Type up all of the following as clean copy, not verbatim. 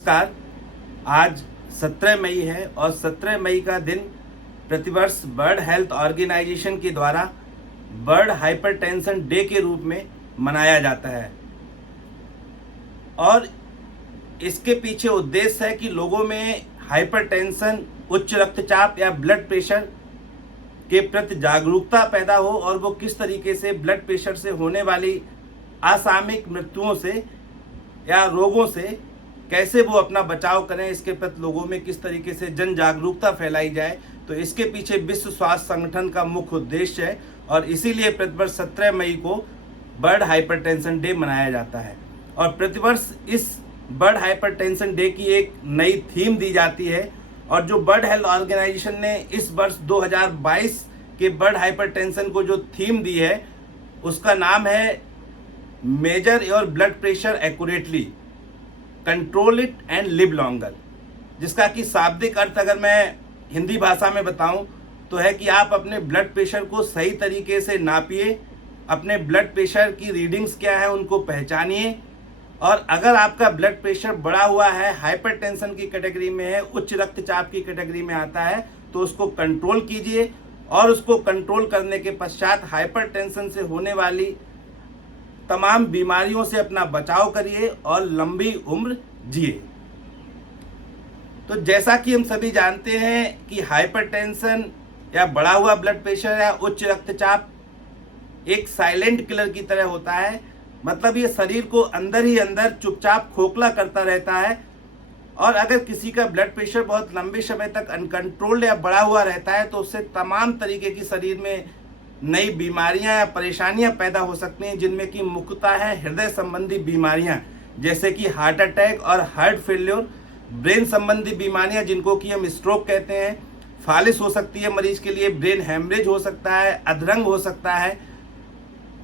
नमस्कार। आज 17 मई है और 17 मई का दिन प्रतिवर्ष वर्ल्ड हेल्थ ऑर्गेनाइजेशन के द्वारा वर्ल्ड हाइपरटेंशन डे के रूप में मनाया जाता है। और इसके पीछे उद्देश्य है कि लोगों में हाइपरटेंशन, उच्च रक्तचाप या ब्लड प्रेशर के प्रति जागरूकता पैदा हो और वो किस तरीके से ब्लड प्रेशर से होने वाली असामयिक मृत्युओं से या रोगों से कैसे वो अपना बचाव करें, इसके प्रति लोगों में किस तरीके से जन जागरूकता फैलाई जाए। तो इसके पीछे विश्व स्वास्थ्य संगठन का मुख्य उद्देश्य है और इसीलिए प्रतिवर्ष 17 मई को वर्ल्ड हाइपरटेंशन डे मनाया जाता है। और प्रतिवर्ष इस वर्ल्ड हाइपरटेंशन डे की एक नई थीम दी जाती है और जो वर्ल्ड हेल्थ ऑर्गेनाइजेशन ने इस वर्ष 2022 के वर्ल्ड हाइपरटेंशन को जो थीम दी है उसका नाम है major your blood pressure accurately, control it and live longer, जिसका कि शाब्दिक अर्थ अगर मैं हिंदी भाषा में बताऊं तो है कि आप अपने ब्लड प्रेशर को सही तरीके से नापिए, अपने ब्लड प्रेशर की रीडिंग्स क्या है उनको पहचानिए और अगर आपका ब्लड प्रेशर बढ़ा हुआ है, हाइपरटेंशन की कैटेगरी में है, उच्च रक्तचाप की कैटेगरी में आता है तो उसको कंट्रोल कीजिए और उसको कंट्रोल करने के पश्चात हाइपरटेंशन से होने वाली तमाम बीमारियों से अपना बचाव करिए और लंबी उम्र जिए। तो जैसा कि हम सभी जानते हैं कि हाइपरटेंशन या बढ़ा हुआ ब्लड प्रेशर या उच्च रक्तचाप एक साइलेंट किलर की तरह होता है। मतलब ये शरीर को अंदर ही अंदर चुपचाप खोखला करता रहता है और अगर किसी का ब्लड प्रेशर बहुत लंबे समय तक अनकंट्रोल्ड या बढ़ा हुआ रहता है तो उससे तमाम तरीके की शरीर में नई बीमारियां या परेशानियां पैदा हो सकती हैं, जिनमें कि मुख्यतः है हृदय संबंधी बीमारियां जैसे कि हार्ट अटैक और हार्ट फेल्योर, ब्रेन संबंधी बीमारियां जिनको कि हम स्ट्रोक कहते हैं, फालिस हो सकती है मरीज के लिए, ब्रेन हेमरेज हो सकता है, अधरंग हो सकता है।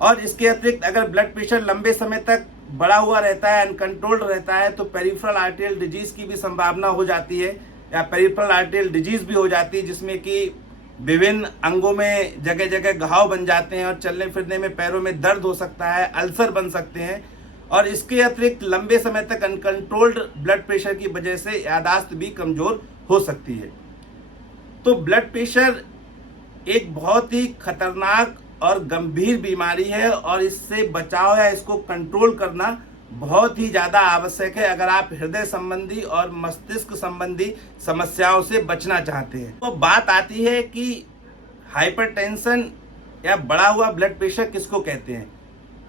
और इसके अतिरिक्त अगर ब्लड प्रेशर लंबे समय तक बढ़ा हुआ रहता है, अनकंट्रोल्ड रहता है तो पेरिफेरल आर्टेरियल डिजीज की भी संभावना हो जाती है या पेरिफेरल आर्टेरियल डिजीज भी हो जाती है, जिसमें कि विभिन्न अंगों में जगह जगह घाव बन जाते हैं और चलने फिरने में पैरों में दर्द हो सकता है, अल्सर बन सकते हैं। और इसके अतिरिक्त लंबे समय तक अनकंट्रोल्ड ब्लड प्रेशर की वजह से यादाश्त भी कमजोर हो सकती है। तो ब्लड प्रेशर एक बहुत ही खतरनाक और गंभीर बीमारी है और इससे बचाव या इसको कंट्रोल करना बहुत ही ज़्यादा आवश्यक है अगर आप हृदय संबंधी और मस्तिष्क संबंधी समस्याओं से बचना चाहते हैं। तो बात आती है कि हाइपरटेंशन या बढ़ा हुआ ब्लड प्रेशर किसको कहते हैं।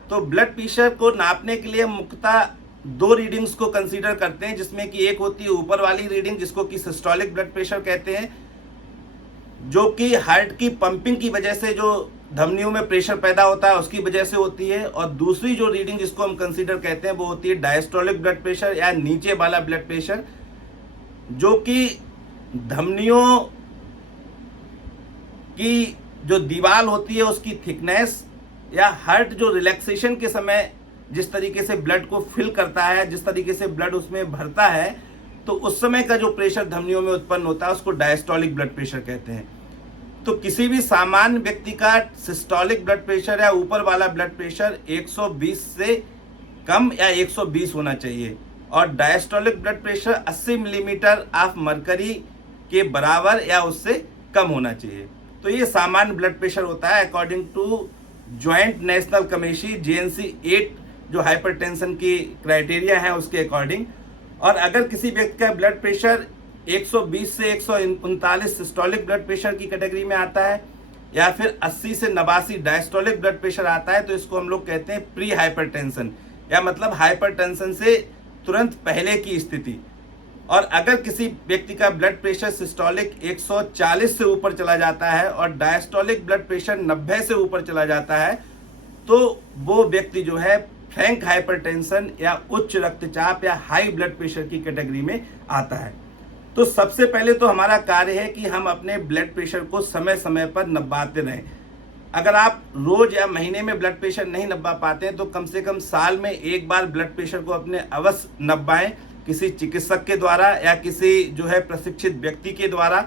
तो ब्लड प्रेशर को नापने के लिए मुख्यतः दो रीडिंग्स को कंसीडर करते हैं, जिसमें कि एक होती है ऊपर वाली रीडिंग जिसको कि सिस्टोलिक ब्लड प्रेशर कहते हैं, जो कि हार्ट की पंपिंग की वजह से जो धमनियों में प्रेशर पैदा होता है उसकी वजह से होती है। और दूसरी जो रीडिंग जिसको हम कंसीडर कहते हैं वो होती है डायस्टोलिक ब्लड प्रेशर या नीचे वाला ब्लड प्रेशर, जो कि धमनियों की जो दीवार होती है उसकी थिकनेस या हार्ट जो रिलैक्सेशन के समय जिस तरीके से ब्लड को फिल करता है, जिस तरीके से ब्लड उसमें भरता है, तो उस समय का जो प्रेशर धमनियों में उत्पन्न होता है उसको डायस्टोलिक ब्लड प्रेशर कहते हैं। तो किसी भी सामान्य व्यक्ति का सिस्टोलिक ब्लड प्रेशर या ऊपर वाला ब्लड प्रेशर 120 से कम या 120 होना चाहिए और diastolic blood pressure 80 millimetre of mercury के बराबर या उससे कम होना चाहिए। तो ये सामान्य ब्लड प्रेशर होता है according to joint national committee JNC 8 जो हाइपरटेंशन की क्राइटेरिया है उसके अकॉर्डिंग। और अगर किसी व्यक्ति का ब्लड प्रेशर 120 से 139 सिस्टोलिक ब्लड प्रेशर की कैटेगरी में आता है या फिर 80 से 89 डायस्टोलिक ब्लड प्रेशर आता है तो इसको हम लोग कहते हैं प्री हाइपरटेंशन या मतलब हाइपरटेंशन से तुरंत पहले की स्थिति। और अगर किसी व्यक्ति का ब्लड प्रेशर सिस्टोलिक 140 से ऊपर चला जाता है और डायस्टोलिक ब्लड प्रेशर 90 से ऊपर चला जाता है तो वो व्यक्ति जो है फ्रैंक हाइपरटेंशन या उच्च रक्तचाप या हाई ब्लड प्रेशर की कैटेगरी में आता है। तो सबसे पहले तो हमारा कार्य है कि हम अपने ब्लड प्रेशर को समय समय पर नपाते रहें। अगर आप रोज या महीने में ब्लड प्रेशर नहीं नपा पाते हैं तो कम से कम साल में एक बार ब्लड प्रेशर को अपने अवश्य नपाएं किसी चिकित्सक के द्वारा या किसी जो है प्रशिक्षित व्यक्ति के द्वारा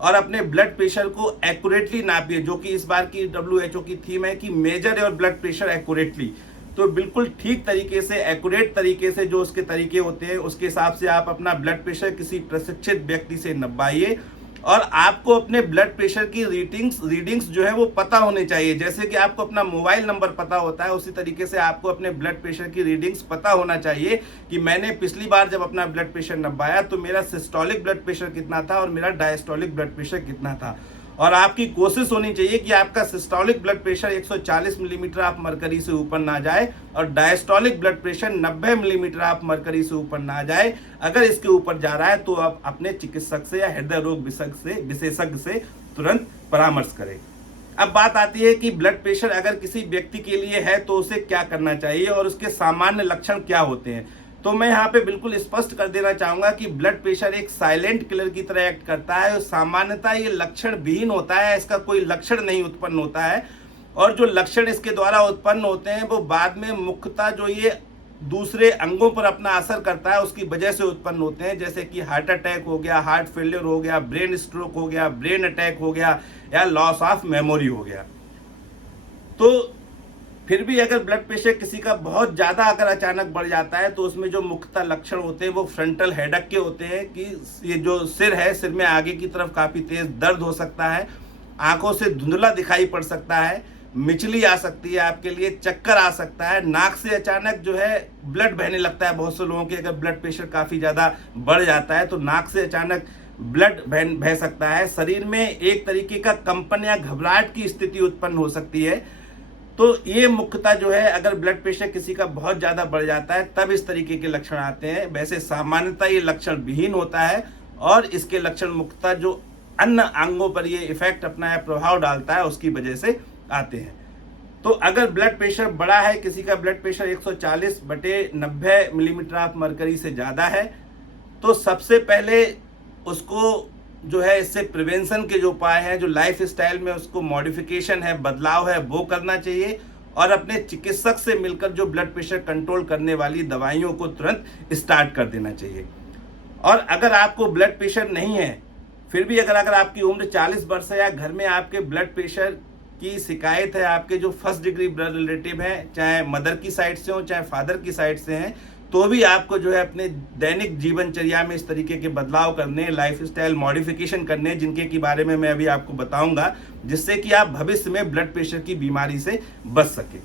और अपने ब्लड प्रेशर को एक्यूरेटली नापिए, जो कि इस बार की WHO की थीम है कि major your blood pressure accurately. तो बिल्कुल ठीक तरीके से, एक्यूरेट तरीके से जो उसके तरीके होते हैं उसके हिसाब से आप अपना ब्लड प्रेशर किसी प्रशिक्षित व्यक्ति से नपाइए। और आपको अपने ब्लड प्रेशर की रीडिंग्स जो है वो पता होनी चाहिए। जैसे कि आपको अपना मोबाइल नंबर पता होता है, उसी तरीके से आपको अपने ब्लड प्रेशर की रीडिंग्स पता होना चाहिए कि मैंने पिछली बार जब अपना ब्लड प्रेशर नपाया तो मेरा सिस्टोलिक ब्लड प्रेशर कितना था और मेरा डायस्टोलिक ब्लड प्रेशर कितना था। और आपकी कोशिश होनी चाहिए कि आपका सिस्टोलिक ब्लड प्रेशर 140 मिलीमीटर आप मरकरी से ऊपर ना जाए और डायस्टोलिक ब्लड प्रेशर 90 मिलीमीटर आप मरकरी से ऊपर ना जाए। अगर इसके ऊपर जा रहा है तो आप अपने चिकित्सक से या हृदय रोग विशेषज्ञ से तुरंत परामर्श करें। अब बात आती है कि ब्लड प्रेशर अगर किसी व्यक्ति के लिए है तो उसे क्या करना चाहिए और उसके सामान्य लक्षण क्या होते हैं। तो मैं यहाँ पे बिल्कुल स्पष्ट कर देना चाहूंगा कि ब्लड प्रेशर एक साइलेंट किलर की तरह एक्ट करता है और सामान्यतः ये लक्षण विहीन होता है, इसका कोई लक्षण नहीं उत्पन्न होता है। और जो लक्षण इसके द्वारा उत्पन्न होते हैं वो बाद में मुख्यतः जो ये दूसरे अंगों पर अपना असर करता है उसकी वजह से उत्पन्न होते हैं, जैसे कि हार्ट अटैक हो गया, हार्ट फेलियर हो गया, ब्रेन स्ट्रोक हो गया, ब्रेन अटैक हो गया या लॉस ऑफ मेमोरी हो गया। तो फिर भी अगर ब्लड प्रेशर किसी का बहुत ज़्यादा अगर अचानक बढ़ जाता है तो उसमें जो मुख्यतः लक्षण होते हैं वो फ्रंटल हेडेक के होते हैं कि ये जो सिर है, सिर में आगे की तरफ काफ़ी तेज दर्द हो सकता है, आंखों से धुंधला दिखाई पड़ सकता है, मिचली आ सकती है आपके लिए, चक्कर आ सकता है, नाक से अचानक जो है ब्लड बहने लगता है। बहुत से लोगों के अगर ब्लड प्रेशर काफ़ी ज़्यादा बढ़ जाता है तो नाक से अचानक ब्लड बह सकता है। शरीर में एक तरीके का कंपन या घबराहट की स्थिति उत्पन्न हो सकती है। तो ये मुख्यतः जो है अगर ब्लड प्रेशर किसी का बहुत ज़्यादा बढ़ जाता है तब इस तरीके के लक्षण आते हैं। वैसे सामान्यतः ये लक्षण विहीन होता है और इसके लक्षण मुख्यतः जो अन्य अंगों पर ये इफेक्ट अपना है, प्रभाव डालता है, उसकी वजह से आते हैं। तो अगर ब्लड प्रेशर बढ़ा है, किसी का blood pressure 140/90 millimetre of mercury से ज़्यादा है, तो सबसे पहले उसको जो है इससे प्रिवेंशन के जो उपाय हैं, जो लाइफ स्टाइल में उसको मॉडिफिकेशन है, बदलाव है, वो करना चाहिए और अपने चिकित्सक से मिलकर जो ब्लड प्रेशर कंट्रोल करने वाली दवाइयों को तुरंत स्टार्ट कर देना चाहिए। और अगर आपको ब्लड प्रेशर नहीं है, फिर भी अगर आपकी उम्र 40 वर्ष है या घर में आपके ब्लड प्रेशर की शिकायत है, आपके जो फर्स्ट डिग्री ब्लड रिलेटिव हैं, चाहे मदर की साइड से हो चाहे फादर की साइड से हैं, तो भी आपको जो है अपने दैनिक जीवनचर्या में इस तरीके के बदलाव करने, लाइफ स्टाइल मॉडिफिकेशन करने, जिनके के बारे में मैं अभी आपको बताऊंगा, जिससे कि आप भविष्य में ब्लड प्रेशर की बीमारी से बच सके।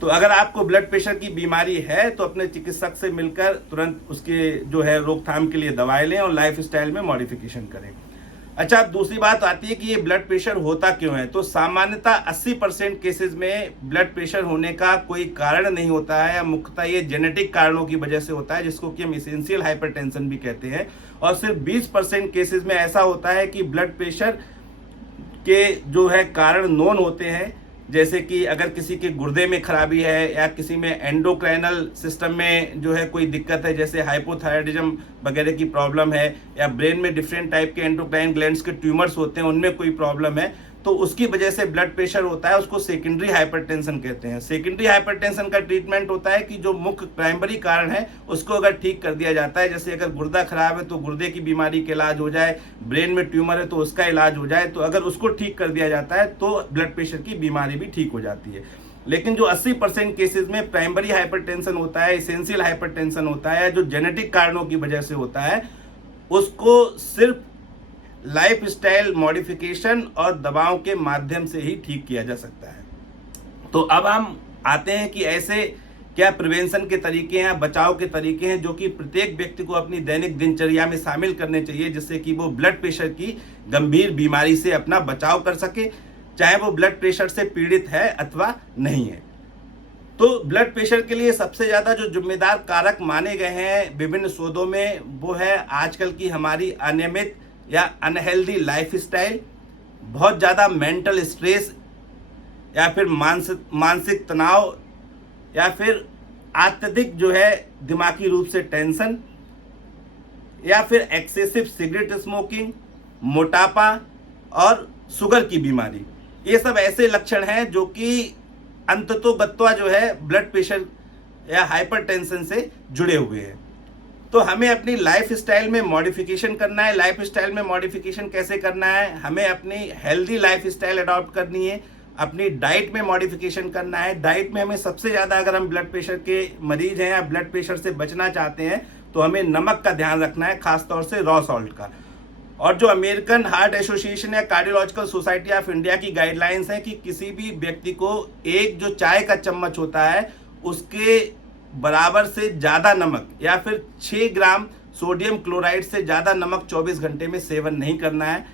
तो अगर आपको ब्लड प्रेशर की बीमारी है तो अपने चिकित्सक से मिलकर तुरंत उसके जो है रोकथाम के लिए दवाई लें और लाइफ स्टाइल में मॉडिफिकेशन करें। अच्छा, अब दूसरी बात आती है कि ये ब्लड प्रेशर होता क्यों है। तो सामान्यतः 80% केसेस में ब्लड प्रेशर होने का कोई कारण नहीं होता है, मुख्यतः ये जेनेटिक कारणों की वजह से होता है, जिसको कि हम एसेंशियल हाइपरटेंशन भी कहते हैं। और सिर्फ 20% केसेस में ऐसा होता है कि ब्लड प्रेशर के जो है कारण नोन होते हैं, जैसे कि अगर किसी के गुर्दे में खराबी है या किसी में एंडोक्राइनल सिस्टम में जो है कोई दिक्कत है, जैसे हाइपोथायराइडिज्म वगैरह की प्रॉब्लम है, या ब्रेन में डिफरेंट टाइप के एंडोक्राइन ग्लैंड्स के ट्यूमर्स होते हैं, उनमें कोई प्रॉब्लम है, तो उसकी वजह से ब्लड प्रेशर होता है, उसको सेकेंडरी हाइपरटेंशन कहते हैं। सेकेंडरी हाइपरटेंशन का ट्रीटमेंट होता है कि जो मुख्य प्राइमरी कारण है उसको अगर ठीक कर दिया जाता है, जैसे अगर गुर्दा खराब है तो गुर्दे की बीमारी का इलाज हो जाए, ब्रेन में ट्यूमर है तो उसका इलाज हो जाए, तो अगर उसको ठीक कर दिया जाता है तो ब्लड प्रेशर की बीमारी भी ठीक हो जाती है। लेकिन जो 80% केसेस में प्राइमरी हाइपरटेंशन होता है, एसेंशियल हाइपरटेंशन होता है, जो जेनेटिक कारणों की वजह से होता है, उसको सिर्फ लाइफ स्टाइल मॉडिफिकेशन और दवाओं के माध्यम से ही ठीक किया जा सकता है। तो अब हम आते हैं कि ऐसे क्या प्रिवेंशन के तरीके हैं, बचाव के तरीके हैं जो कि प्रत्येक व्यक्ति को अपनी दैनिक दिनचर्या में शामिल करने चाहिए, जिससे कि वो ब्लड प्रेशर की गंभीर बीमारी से अपना बचाव कर सके, चाहे वो ब्लड प्रेशर से पीड़ित है अथवा नहीं है। तो ब्लड प्रेशर के लिए सबसे ज़्यादा जो जिम्मेदार कारक माने गए हैं विभिन्न शोधों में, वो है आजकल की हमारी अनियमित या अनहेल्दी लाइफ स्टाइल, बहुत ज़्यादा मेंटल स्ट्रेस या फिर मानसिक तनाव, या फिर अत्यधिक जो है दिमागी रूप से टेंशन, या फिर एक्सेसिव सिगरेट स्मोकिंग, मोटापा और शुगर की बीमारी। ये सब ऐसे लक्षण हैं जो कि अंततोगत्वा जो है ब्लड प्रेशर या हाइपरटेंशन से जुड़े हुए हैं। तो हमें अपनी लाइफ स्टाइल में मॉडिफिकेशन करना है। लाइफ स्टाइल में मॉडिफिकेशन कैसे करना है? हमें अपनी हेल्दी लाइफ स्टाइल अडॉप्ट करनी है, अपनी डाइट में मॉडिफिकेशन करना है। डाइट में हमें सबसे ज़्यादा, अगर हम ब्लड प्रेशर के मरीज हैं या ब्लड प्रेशर से बचना चाहते हैं, तो हमें नमक का ध्यान रखना है, खासतौर से रॉ सॉल्ट का। और जो अमेरिकन हार्ट एसोसिएशन या कार्डियोलॉजिकल सोसाइटी ऑफ इंडिया की गाइडलाइंस है कि किसी भी व्यक्ति को एक जो चाय का चम्मच होता है उसके बराबर से ज़्यादा नमक या फिर 6 ग्राम सोडियम क्लोराइड से ज़्यादा नमक 24 घंटे में सेवन नहीं करना है।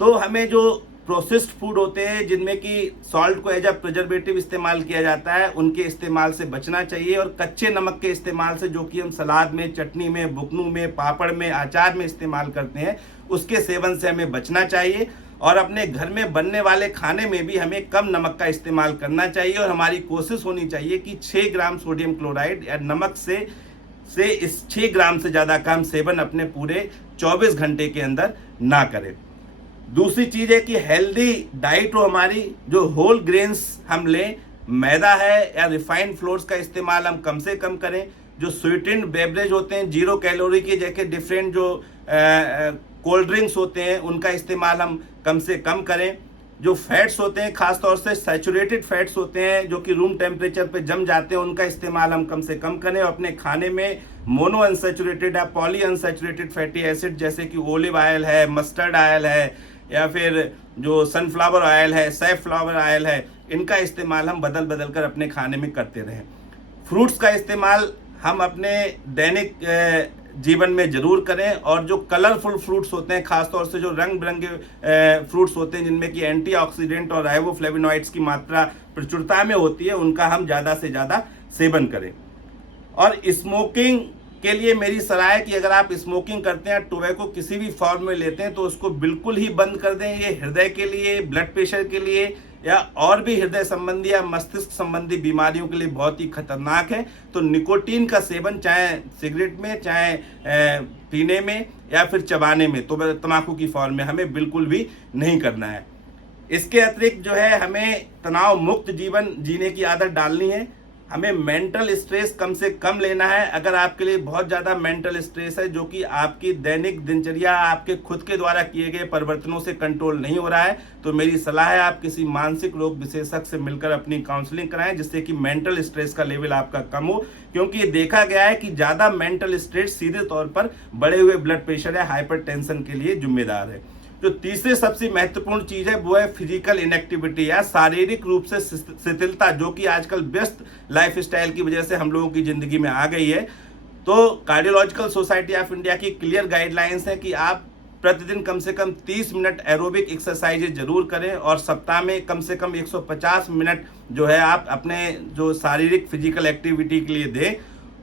तो हमें जो प्रोसेस्ड फूड होते हैं जिनमें कि सॉल्ट को एज अ प्रिजर्वेटिव इस्तेमाल किया जाता है, उनके इस्तेमाल से बचना चाहिए। और कच्चे नमक के इस्तेमाल से, जो कि हम सलाद में, चटनी में, बुकनू में, पापड़ में, अचार में इस्तेमाल करते हैं, उसके सेवन से हमें बचना चाहिए। और अपने घर में बनने वाले खाने में भी हमें कम नमक का इस्तेमाल करना चाहिए। और हमारी कोशिश होनी चाहिए कि 6 ग्राम सोडियम क्लोराइड या नमक से इस 6 ग्राम से ज़्यादा का हम सेवन अपने पूरे 24 घंटे के अंदर ना करें। दूसरी चीज़ है कि हेल्दी डाइट हो हमारी, जो होल ग्रेन्स हम लें, मैदा है या रिफाइंड फ्लोर्स का इस्तेमाल हम कम से कम करें। जो स्वीटेंड बेवरेज होते हैं 0 कैलोरी के, जैसे डिफरेंट जो कोल्ड ड्रिंक्स होते हैं, उनका इस्तेमाल हम कम से कम करें। जो फैट्स होते हैं, खासतौर से सैचुरेटेड फैट्स होते हैं जो कि रूम टेम्परेचर पे जम जाते हैं, उनका इस्तेमाल हम कम से कम करें। और अपने खाने में मोनो अनसैचुरेटेड या पॉली अनसैचुरेटेड फैटी एसिड जैसे कि ओलिव ऑयल है, मस्टर्ड ऑयल है, या फिर जो सनफ्लावर ऑयल है, सैफफ्लावर ऑयल है, इनका इस्तेमाल हम बदल बदल कर अपने खाने में करते रहें। फ्रूट्स का इस्तेमाल हम अपने दैनिक जीवन में जरूर करें। और जो कलरफुल फ्रूट्स होते हैं, खासतौर से जो रंग बिरंगे फ्रूट्स होते हैं जिनमें कि एंटीऑक्सीडेंट और राइबोफ्लेविनॉइड्स की मात्रा प्रचुरता में होती है, उनका हम ज़्यादा से ज़्यादा सेवन करें। और स्मोकिंग के लिए मेरी सलाह है कि अगर आप स्मोकिंग करते हैं, टोबैको किसी भी फॉर्म में लेते हैं, तो उसको बिल्कुल ही बंद कर दें। ये हृदय के लिए, ब्लड प्रेशर के लिए या और भी हृदय संबंधी या मस्तिष्क संबंधी बीमारियों के लिए बहुत ही खतरनाक है। तो निकोटीन का सेवन चाहे सिगरेट में, चाहे पीने में या फिर चबाने में, तो तम्बाकू की फॉर्म में, हमें बिल्कुल भी नहीं करना है। इसके अतिरिक्त जो है हमें तनाव मुक्त जीवन जीने की आदत डालनी है। हमें मेंटल स्ट्रेस कम से कम लेना है। अगर आपके लिए बहुत ज़्यादा मेंटल स्ट्रेस है जो कि आपकी दैनिक दिनचर्या, आपके खुद के द्वारा किए गए परिवर्तनों से कंट्रोल नहीं हो रहा है, तो मेरी सलाह है आप किसी मानसिक रोग विशेषज्ञ से मिलकर अपनी काउंसलिंग कराएं, जिससे कि मेंटल स्ट्रेस का लेवल आपका कम हो। क्योंकि ये देखा गया है कि ज़्यादा मेंटल स्ट्रेस सीधे तौर पर बढ़े हुए ब्लड प्रेशर या हाइपरटेंशन के लिए जिम्मेदार है। जो तीसरी सबसे महत्वपूर्ण चीज है वो है फिजिकल इनएक्टिविटी या शारीरिक रूप से शिथिलता, जो कि आजकल व्यस्त लाइफस्टाइल की वजह से हम लोगों की जिंदगी में आ गई है। तो कार्डियोलॉजिकल सोसाइटी ऑफ इंडिया की क्लियर गाइडलाइंस है कि आप प्रतिदिन कम से कम 30 मिनट एरोबिक एक्सरसाइजेज जरूर करें और सप्ताह में कम से कम 150 मिनट जो है आप अपने जो शारीरिक फिजिकल एक्टिविटी के लिए दें।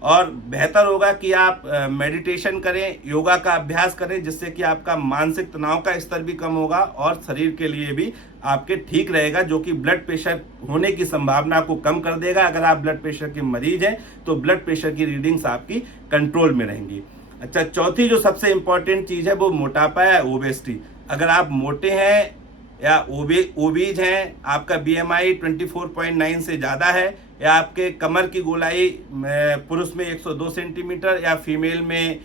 और बेहतर होगा कि आप मेडिटेशन करें, योगा का अभ्यास करें, जिससे कि आपका मानसिक तनाव का स्तर भी कम होगा और शरीर के लिए भी आपके ठीक रहेगा, जो कि ब्लड प्रेशर होने की संभावना को कम कर देगा। अगर आप ब्लड प्रेशर के मरीज हैं तो ब्लड प्रेशर की रीडिंग्स आपकी कंट्रोल में रहेंगी। अच्छा, चौथी जो सबसे इंपॉर्टेंट चीज़ है वो मोटापा है, ओबेसिटी। अगर आप मोटे हैं या ओबीज हैं, आपका BMI 24.9 से ज़्यादा है, या आपके कमर की गोलाई पुरुष में 102 सेंटीमीटर या फीमेल में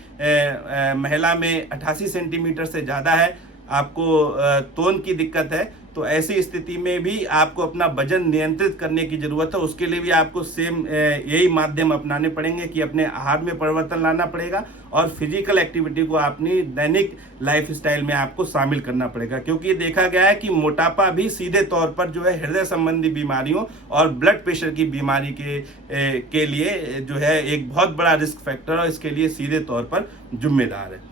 महिला में 88 सेंटीमीटर से ज़्यादा है, आपको तोन की दिक्कत है, तो ऐसी स्थिति में भी आपको अपना वजन नियंत्रित करने की ज़रूरत है। उसके लिए भी आपको सेम यही माध्यम अपनाने पड़ेंगे कि अपने आहार में परिवर्तन लाना पड़ेगा और फिजिकल एक्टिविटी को अपनी दैनिक लाइफस्टाइल में आपको शामिल करना पड़ेगा। क्योंकि ये देखा गया है कि मोटापा भी सीधे तौर पर जो है हृदय संबंधी बीमारियों और ब्लड प्रेशर की बीमारी के लिए जो है एक बहुत बड़ा रिस्क फैक्टर और इसके लिए सीधे तौर पर जिम्मेदार है।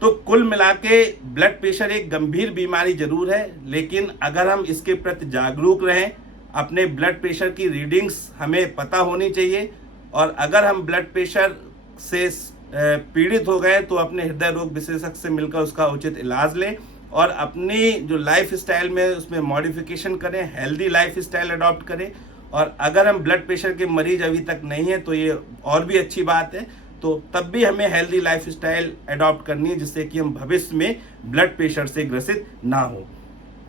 तो कुल मिला के ब्लड प्रेशर एक गंभीर बीमारी जरूर है, लेकिन अगर हम इसके प्रति जागरूक रहें, अपने ब्लड प्रेशर की रीडिंग्स हमें पता होनी चाहिए, और अगर हम ब्लड प्रेशर से पीड़ित हो गए तो अपने हृदय रोग विशेषज्ञ से मिलकर उसका उचित इलाज लें और अपनी जो लाइफ स्टाइल में उसमें मॉडिफिकेशन करें, हेल्दी लाइफ स्टाइल अडॉप्ट करें। और अगर हम ब्लड प्रेशर के मरीज अभी तक नहीं है तो ये और भी अच्छी बात है, तो तब भी हमें हेल्दी लाइफस्टाइल अडॉप्ट करनी है, जिससे कि हम भविष्य में ब्लड प्रेशर से ग्रसित ना हो।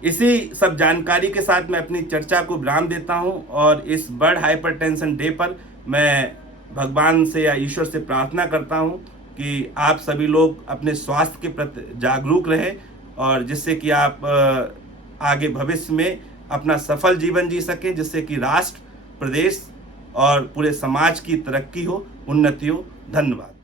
इसी सब जानकारी के साथ मैं अपनी चर्चा को विराम देता हूं और इस वर्ल्ड हाइपरटेंशन डे पर मैं भगवान से या ईश्वर से प्रार्थना करता हूं कि आप सभी लोग अपने स्वास्थ्य के प्रति जागरूक रहें और जिससे कि आप आगे भविष्य में अपना सफल जीवन जी सकें, जिससे कि राष्ट्र, प्रदेश और पूरे समाज की तरक्की हो, उन्नति हो। धन्यवाद।